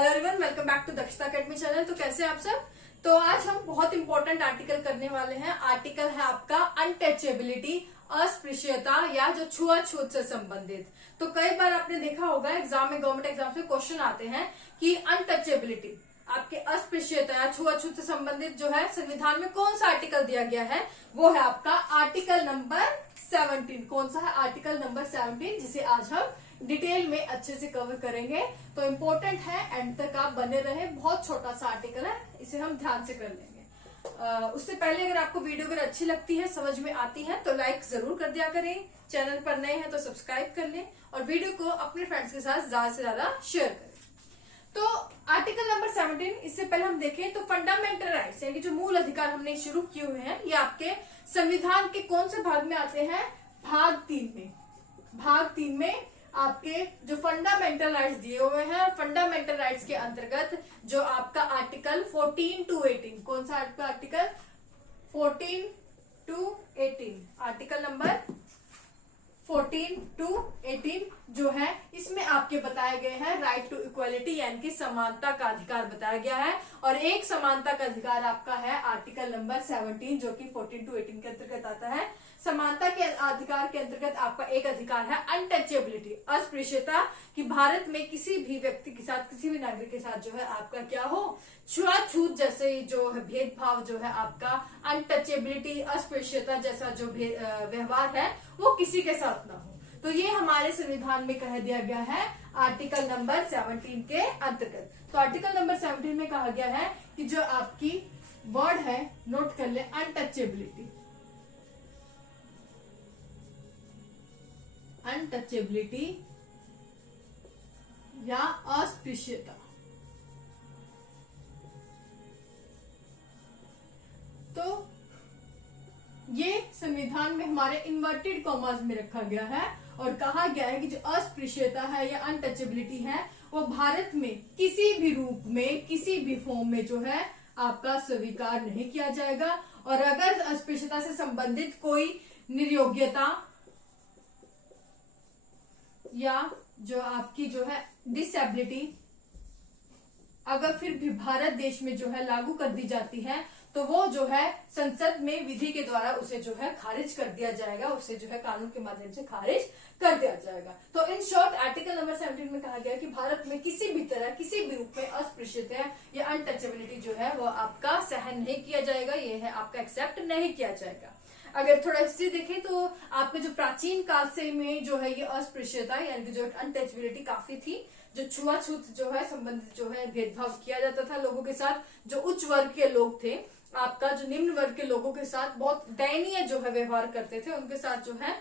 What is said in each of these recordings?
Hello everyone, welcome back to Dakshata Academy channel. तो कैसे हैं आप सब। तो आज हम बहुत इंपॉर्टेंट आर्टिकल करने वाले हैं। आर्टिकल है आपका अनटचेबिलिटी, अस्पृश्यता या जो छुआछूत से संबंधित। तो कई बार आपने देखा होगा एग्जाम में, गवर्नमेंट एग्जाम में क्वेश्चन आते हैं कि अनटचेबिलिटी, आपके अस्पृश्यता या छुआछूत से संबंधित जो है संविधान में कौन सा आर्टिकल दिया गया है, वो है आपका आर्टिकल नंबर 17। कौन सा है? आर्टिकल नंबर 17, जिसे आज हम डिटेल में अच्छे से कवर करेंगे। तो इम्पोर्टेंट है, एंड तक आप बने रहे। बहुत छोटा सा आर्टिकल है, इसे हम ध्यान से कर लेंगे। उससे पहले अगर आपको वीडियो अगर अच्छी लगती है, समझ में आती है, तो लाइक जरूर कर दिया करें। चैनल पर नए हैं तो सब्सक्राइब कर लें और वीडियो को अपने फ्रेंड्स के साथ ज्यादा से ज्यादा शेयर करें। तो आर्टिकल नंबर 17, इससे पहले हम देखें तो फंडामेंटल राइट्स यानी कि जो मूल अधिकार हमने शुरू किए हुए हैं, ये आपके संविधान के कौन से भाग में आते हैं? भाग 3 में। भाग 3 में आपके जो फंडामेंटल राइट्स दिए हुए हैं, फंडामेंटल राइट्स के अंतर्गत जो आपका आर्टिकल 14 to 18, कौन सा आपका article? 14 to 18, article number 14 to 18 जो है, इसमें आपके बताए गए हैं राइट टू इक्वालिटी यानी कि समानता का अधिकार बताया गया है। और एक समानता का अधिकार आपका है आर्टिकल नंबर 17, जो कि 14 to 18 के अंतर्गत आता है। समानता के अधिकार के अंतर्गत आपका एक अधिकार है अनटचेबिलिटी, अस्पृश्यता, कि भारत में किसी भी व्यक्ति के साथ, किसी भी नागरिक के साथ जो है आपका क्या हो, छुआछूत जैसे जो है भेदभाव जो है आपका, अनटचेबिलिटी, अस्पृश्यता जैसा जो व्यवहार है वो किसी के साथ ना हो। तो ये हमारे संविधान में कह दिया गया है आर्टिकल नंबर 17 के अंतर्गत। तो आर्टिकल नंबर 17 में कहा गया है कि जो आपकी वर्ड है, नोट कर ले, अनटचेबिलिटी, अनटचेबिलिटी या अस्पृश्यता। तो ये संविधान में हमारे इन्वर्टेड कॉमास में रखा गया है और कहा गया है कि जो अस्पृश्यता है या अनटचेबिलिटी है, वो भारत में किसी भी रूप में, किसी भी फॉर्म में जो है आपका स्वीकार नहीं किया जाएगा। और अगर अस्पृश्यता से संबंधित कोई निर्योग्यता या जो आपकी जो है डिसेबिलिटी अगर फिर भी भारत देश में जो है लागू कर दी जाती है, तो वो जो है संसद में विधि के द्वारा उसे जो है खारिज कर दिया जाएगा, उसे जो है कानून के माध्यम से खारिज कर दिया जाएगा। तो इन शॉर्ट आर्टिकल नंबर 17 में कहा गया कि भारत में किसी भी तरह, किसी भी रूप में अस्पृश्यता या अनटचेबिलिटी जो है वो आपका सहन नहीं किया जाएगा, ये है आपका एक्सेप्ट नहीं किया जाएगा। अगर थोड़ा हिस्ट्री देखें तो आपके जो प्राचीन काल से में जो है ये अस्पृश्यता यानी कि जो अनटचेबिलिटी काफी थी, जो छुआछूत जो है संबंधित जो है भेदभाव किया जाता था लोगों के साथ। जो उच्च वर्ग के लोग थे, आपका जो निम्न वर्ग के लोगों के साथ बहुत दयनीय जो है व्यवहार करते थे, उनके साथ जो है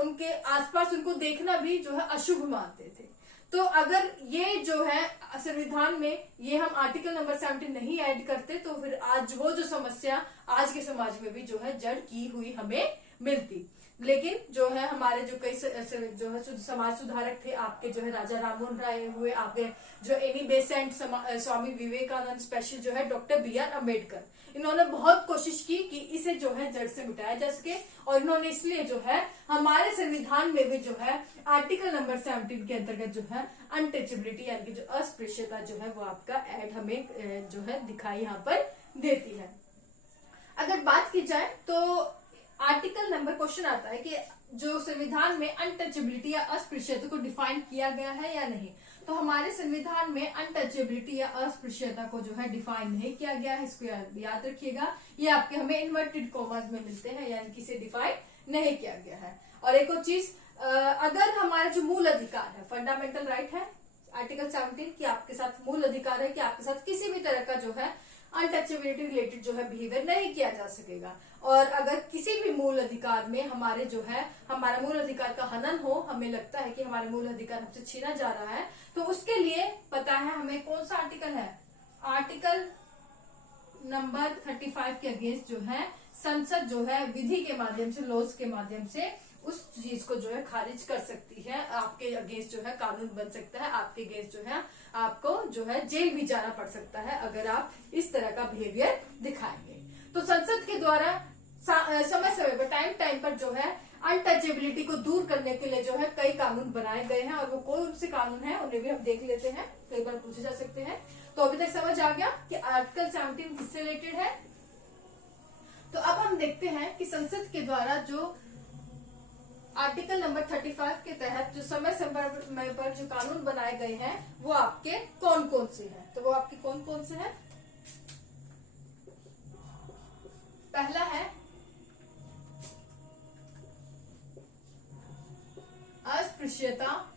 उनके आसपास उनको देखना भी जो है अशुभ मानते थे। तो अगर ये जो है संविधान में ये हम आर्टिकल नंबर 17 नहीं ऐड करते, तो फिर आज वो जो समस्या आज के समाज में भी जो है जड़ की हुई हमें मिलती। लेकिन जो है हमारे जो कई जो है समाज सुधारक थे, आपके जो है राजा राममोहन राय हुए, आपके जो Annie Besant, Swami Vivekananda, special जो है डॉक्टर BR अम्बेडकर, इन्होंने बहुत कोशिश की कि इसे जो है जड़ से मिटाया जा सके। और इन्होंने इसलिए जो है हमारे संविधान में भी जो है आर्टिकल नंबर 17 के अंतर्गत जो है अनटचेबिलिटी यानी कि जो अस्पृश्यता जो है वो आपका ऐड हमें जो है दिखाई यहाँ पर देती है। अगर बात की जाए तो आर्टिकल नंबर, क्वेश्चन आता है कि जो संविधान में अनटचेबिलिटी या अस्पृश्यता को डिफाइन किया गया है या नहीं। तो हमारे संविधान में अनटचेबिलिटी या अस्पृश्यता को जो है डिफाइन नहीं किया गया है, इसको याद रखिएगा। ये आपके हमें इन्वर्टेड कॉमास में मिलते हैं, यानी कि इसे डिफाइन नहीं किया गया है। और एक और चीज, अगर हमारा जो मूल अधिकार है, फंडामेंटल राइट है आर्टिकल 17 की आपके साथ मूल अधिकार है कि आपके साथ किसी भी तरह का जो है अनटचेबिलिटी रिलेटेड जो है बिहेवियर नहीं किया जा सकेगा। और अगर किसी भी मूल अधिकार में हमारे जो है हमारा मूल अधिकार का हनन हो, हमें लगता है कि हमारा मूल अधिकार हमसे छीना जा रहा है, तो उसके लिए पता है हमें कौन सा आर्टिकल है, आर्टिकल नंबर 35 के अगेंस्ट जो है संसद जो है विधि के माध्यम से, लॉज के माध्यम से उस चीज को जो है खारिज कर सकती है। आपके अगेंस्ट जो है कानून बन सकता है, आपके अगेंस्ट जो है आपको जो है जेल भी जाना पड़ सकता है अगर आप इस तरह का बिहेवियर दिखाएंगे। तो संसद के द्वारा समय समय पर, टाइम टाइम पर जो है अनटचेबिलिटी को दूर करने के लिए जो है कई कानून बनाए गए हैं, और वो कौन से कानून हैं उन्हें भी हम देख लेते हैं, कई बार पूछे जा सकते हैं। तो अभी तक समझ आ गया कि आर्टिकल 17 किससे रिलेटेड है। तो अब हम देखते हैं कि संसद के द्वारा जो आर्टिकल नंबर 35 के तहत जो समय समय पर जो कानून बनाए गए हैं वो आपके कौन कौन से हैं। तो वो आपके कौन कौन से हैं। पहला है अस्पृश्यता,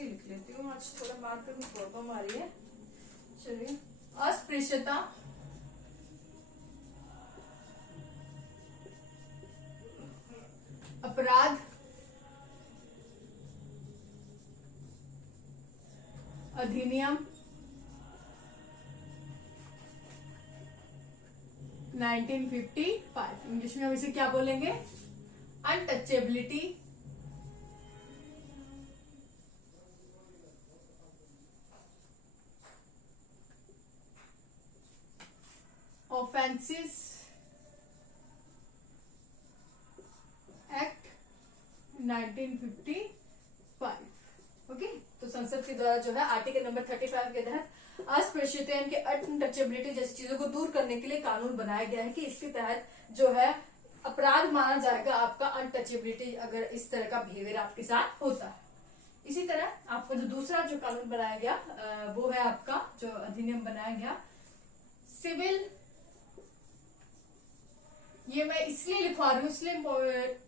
लिख लेती हूँ, आज थोड़ा मार्कर में प्रॉब्लम आ रही है। चलिए, अस्पृश्यता, अपराध, अधिनियम 1955, इंग्लिश में हम इसे क्या बोलेंगे, अनटचेबिलिटी, ऑफेंसेस एक्ट 1955। ओके, तो संसद के द्वारा जो है आर्टिकल नंबर 35 के तहत अस्पृश्यता यानी कि अनटचेबिलिटी जैसी चीजों को दूर करने के लिए कानून बनाया गया है कि इसके तहत जो है अपराध माना जाएगा आपका अनटचेबिलिटी अगर इस तरह का बिहेवियर आपके साथ होता है। इसी तरह आपका जो दूसरा जो कानून बनाया गया वो है आपका जो अधिनियम बनाया गया सिविल, ये मैं इसलिए लिखवा रही हूँ, इसलिए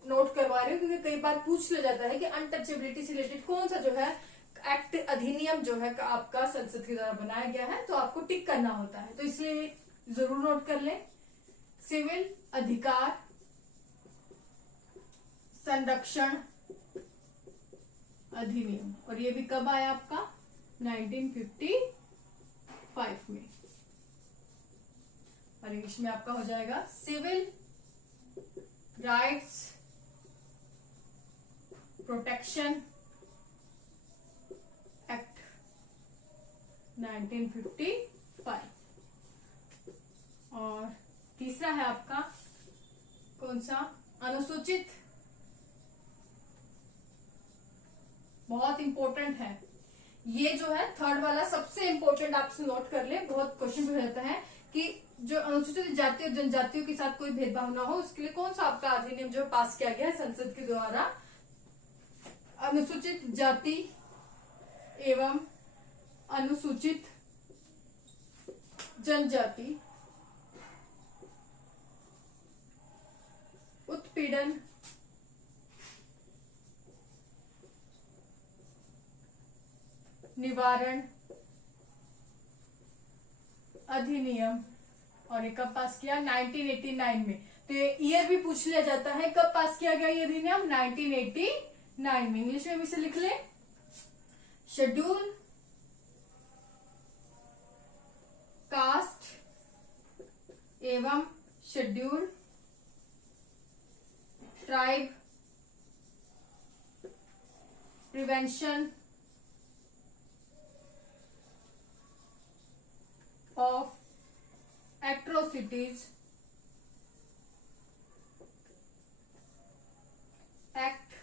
नोट करवा रही हूँ क्योंकि कई बार पूछ लिया जाता है कि अनटचेबिलिटी से रिलेटेड कौन सा जो है एक्ट अधिनियम जो है आपका संसद के द्वारा बनाया गया है, तो आपको टिक करना होता है, तो इसलिए जरूर नोट कर लें। सिविल अधिकार संरक्षण अधिनियम, और ये भी कब आया आपका 1955 में, और इंग्लिश में आपका हो जाएगा सिविल राइट्स प्रोटेक्शन एक्ट 1955। और तीसरा है आपका कौन सा, अनुसूचित, बहुत इंपॉर्टेंट है ये जो है थर्ड वाला, सबसे इंपॉर्टेंट आपसे नोट कर ले, बहुत क्वेश्चन पूछा जाता है कि जो अनुसूचित जाति और जनजातियों के साथ कोई भेदभाव ना हो उसके लिए कौन सा आपका अधिनियम जो पास किया गया है संसद के द्वारा। अनुसूचित जाति एवं अनुसूचित जनजाति उत्पीड़न निवारण अधिनियम, और ये कब पास किया 1989 में। तो ये ईयर भी पूछ लिया जाता है कब पास किया गया ये अधिनियम 1989 में। इंग्लिश में भी इसे लिख ले, शेड्यूल कास्ट एवं schedule tribe prevention of atrocities act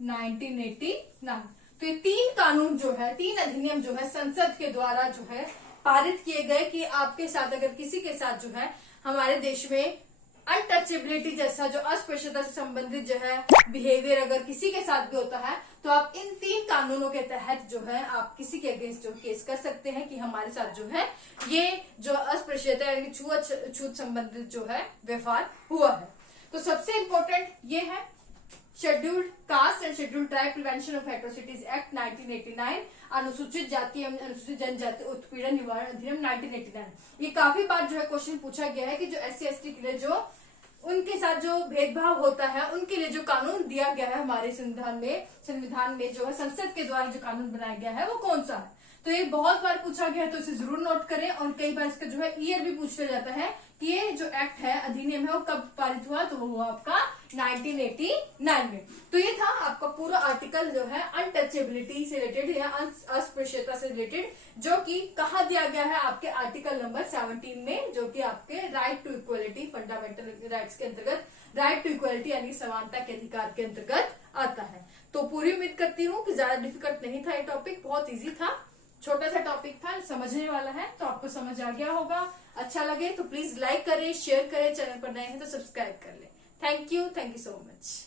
1989। तो ये तीन कानून जो है, तीन अधिनियम जो है संसद के द्वारा जो है पारित किए गए कि आपके साथ अगर किसी के साथ जो है हमारे देश में अनटचेबिलिटी जैसा जो अस्पृश्यता से संबंधित जो है बिहेवियर अगर किसी के साथ भी होता है तो आप इन तीन कानूनों के तहत जो है आप किसी के अगेंस्ट जो केस कर सकते हैं कि हमारे साथ जो है ये जो अस्पृश्यता यानी छूत संबंधित जो है व्यवहार हुआ है। तो सबसे इंपॉर्टेंट ये है scheduled caste and scheduled tribe prevention of atrocities act 1989, अनुसूचित जाति एवं अनुसूचित जनजाति उत्पीड़न निवारण अधिनियम 1989। ये काफी बार जो है क्वेश्चन पूछा गया है कि जो SC/ST के लिए जो उनके साथ जो भेदभाव होता है उनके लिए जो कानून दिया गया है हमारे संविधान में जो है संसद के द्वारा जो कानून बनाया गया है वो कौन सा है। तो ये बहुत बार पूछा गया है तो इसे जरूर नोट करें, और कई बार इसका जो है ईयर भी पूछ लिया जाता है कि ये जो एक्ट है अधिनियम है वो कब पारित हुआ, तो वो हुआ आपका 1989 में। तो ये था आपका पूरा आर्टिकल जो है अनटचेबिलिटी से रिलेटेड या अस्पृश्यता से रिलेटेड, जो कि कहा दिया गया है आपके आर्टिकल नंबर 17 में, जो कि आपके right to equality, fundamental rights के अंतर्गत राइट टू इक्वलिटी यानी समानता के अधिकार के अंतर्गत आता है। तो पूरी उम्मीद करती हूँ कि ज्यादा डिफिकल्ट नहीं था ये टॉपिक, बहुत इजी था, छोटा सा टॉपिक था, समझने वाला है, तो आपको समझ आ गया होगा। अच्छा लगे तो प्लीज लाइक करें, शेयर करें, चैनल पर नए हैं तो सब्सक्राइब कर लें। Thank you so much.